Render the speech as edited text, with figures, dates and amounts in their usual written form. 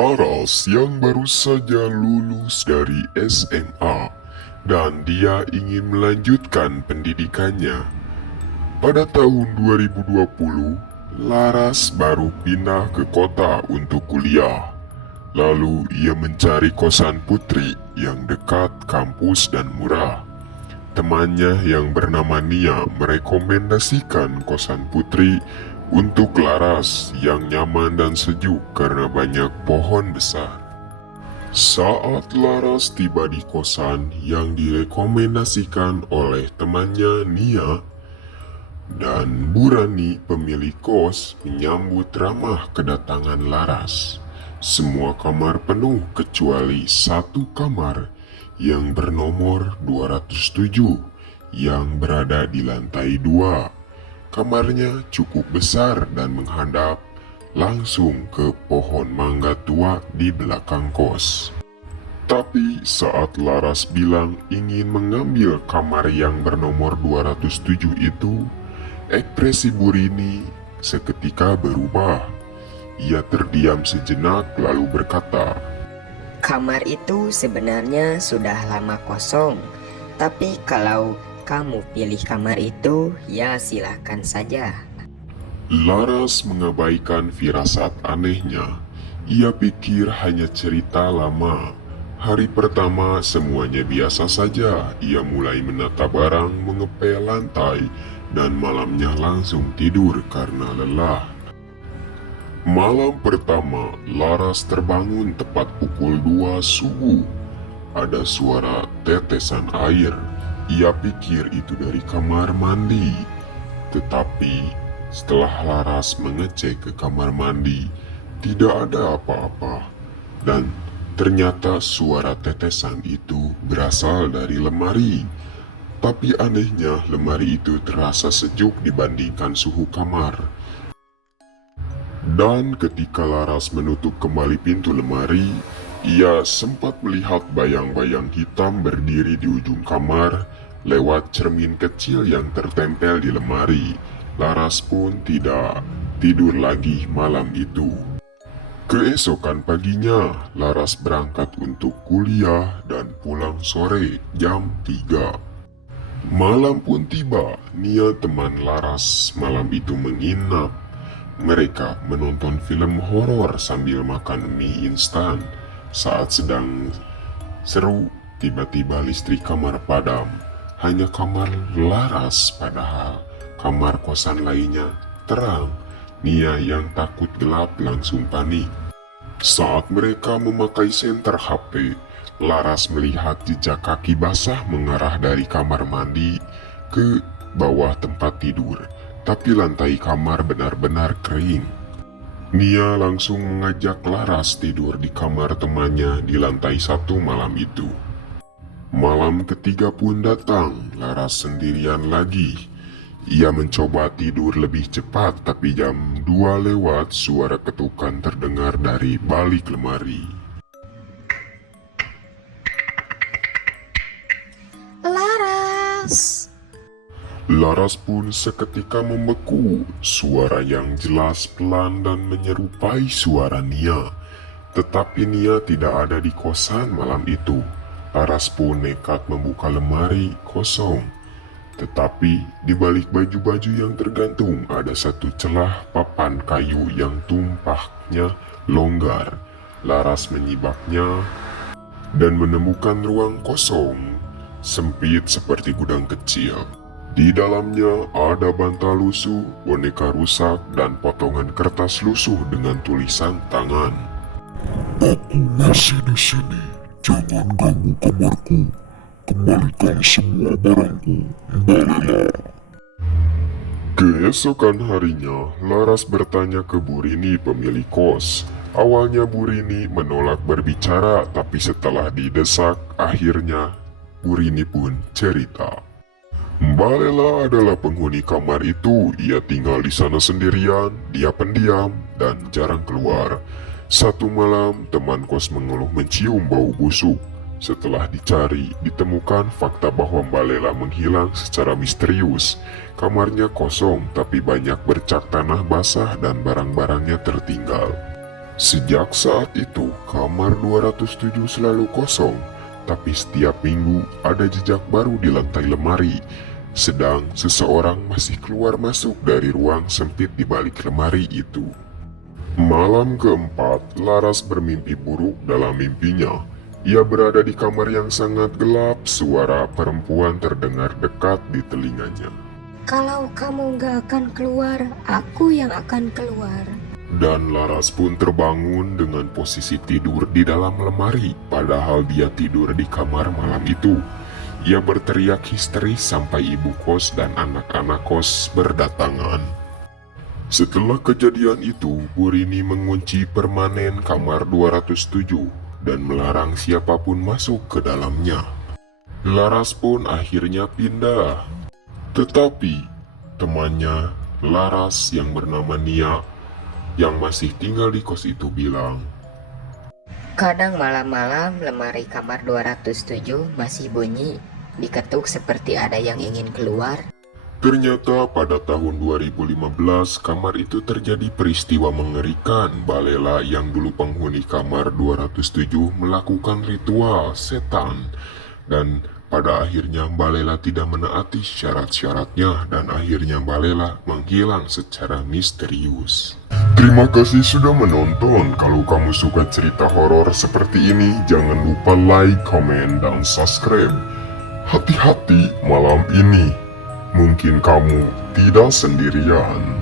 Laras yang baru saja lulus dari SMA dan dia ingin melanjutkan pendidikannya. Pada tahun 2020, Laras baru pindah ke kota untuk kuliah. Lalu ia mencari kosan putri yang dekat kampus dan murah. Temannya yang bernama Nia merekomendasikan kosan putri untuk Laras yang nyaman dan sejuk karena banyak pohon besar. Saat Laras tiba di kosan yang direkomendasikan oleh temannya Nia, dan Bu Rani pemilik kos menyambut ramah kedatangan Laras. Semua kamar penuh kecuali satu kamar yang bernomor 207 yang berada di lantai 2. Kamarnya cukup besar dan menghadap langsung ke pohon mangga tua di belakang kos. Tapi saat Laras bilang ingin mengambil kamar yang bernomor 207 itu, ekspresi Bu Rini seketika berubah. Ia terdiam sejenak lalu berkata, Kamar itu sebenarnya sudah lama kosong, tapi kalau kamu pilih kamar itu, ya silahkan saja. Laras mengabaikan firasat anehnya. Ia pikir hanya cerita lama. Hari pertama semuanya biasa saja. Ia mulai menata barang, mengepel lantai, dan malamnya langsung tidur karena lelah. Malam pertama, Laras terbangun tepat pukul 2 subuh. Ada suara tetesan air. Ia pikir itu dari kamar mandi. Tetapi setelah Laras mengecek ke kamar mandi, tidak ada apa-apa. Dan ternyata suara tetesan itu berasal dari lemari. Tapi anehnya lemari itu terasa sejuk dibandingkan suhu kamar. Dan ketika Laras menutup kembali pintu lemari, ia sempat melihat bayang-bayang hitam berdiri di ujung kamar lewat cermin kecil yang tertempel di lemari. Laras pun tidak tidur lagi malam itu. Keesokan paginya, Laras berangkat untuk kuliah dan pulang sore jam 3. Malam pun tiba, Nia teman Laras malam itu menginap. Mereka menonton film horor sambil makan mie instan. Saat sedang seru, tiba-tiba listrik kamar padam. Hanya kamar Laras, padahal kamar kosan lainnya terang. Nia yang takut gelap langsung panik. Saat mereka memakai senter HP, Laras melihat jejak kaki basah mengarah dari kamar mandi ke bawah tempat tidur. Tapi lantai kamar benar-benar kering. Nia langsung mengajak Laras tidur di kamar temannya di lantai 1 malam itu. Malam ketiga pun datang, Laras sendirian lagi. Ia mencoba tidur lebih cepat, tapi jam 2 lewat suara ketukan terdengar dari balik lemari. Laras! Laras pun seketika membeku. Suara yang jelas, pelan, dan menyerupai suara Nia. Tetapi Nia tidak ada di kosan malam itu. Laras pun nekat membuka lemari kosong. Tetapi di balik baju-baju yang tergantung ada satu celah papan kayu yang tumpahnya longgar. Laras menyibaknya dan menemukan ruang kosong, sempit seperti gudang kecil. Di dalamnya ada bantal lusuh, boneka rusak, dan potongan kertas lusuh dengan tulisan tangan. Aku masih di sini. Jangan ganggu kamarku. Kembalikan semua barangku. Kembalilah. Keesokan harinya, Laras bertanya ke Bu Rini pemilik kos. Awalnya Bu Rini menolak berbicara, tapi setelah didesak, akhirnya Bu Rini pun cerita. Mbak Lela adalah penghuni kamar itu. Ia tinggal di sana sendirian, dia pendiam, dan jarang keluar. Satu malam, teman kos mengeluh mencium bau busuk. Setelah dicari, ditemukan fakta bahwa Mbak Lela menghilang secara misterius. Kamarnya kosong, tapi banyak bercak tanah basah dan barang-barangnya tertinggal. Sejak saat itu, kamar 207 selalu kosong, tapi setiap minggu ada jejak baru di lantai lemari. Sedang seseorang masih keluar masuk dari ruang sempit di balik lemari itu. Malam keempat, Laras bermimpi buruk dalam mimpinya. Ia berada di kamar yang sangat gelap, suara perempuan terdengar dekat di telinganya. Kalau kamu gak akan keluar, aku yang akan keluar. Dan Laras pun terbangun dengan posisi tidur di dalam lemari, padahal dia tidur di kamar malam itu. Ia berteriak histeris sampai ibu kos dan anak-anak kos berdatangan. Setelah kejadian itu, Bu Rini mengunci permanen kamar 207 dan melarang siapapun masuk ke dalamnya. Laras pun akhirnya pindah. Tetapi, temannya Laras yang bernama Nia yang masih tinggal di kos itu bilang, Kadang malam-malam lemari kamar 207 masih bunyi, diketuk seperti ada yang ingin keluar. ternyata pada tahun 2015 kamar itu terjadi peristiwa mengerikan. Balela yang dulu penghuni kamar 207 melakukan ritual setan dan pada akhirnya Balela tidak menaati syarat-syaratnya dan akhirnya Balela menghilang secara misterius. Terima kasih sudah menonton. Kalau kamu suka cerita horor seperti ini, jangan lupa like, komen, dan subscribe. Hati-hati malam ini. Mungkin kamu tidak sendirian.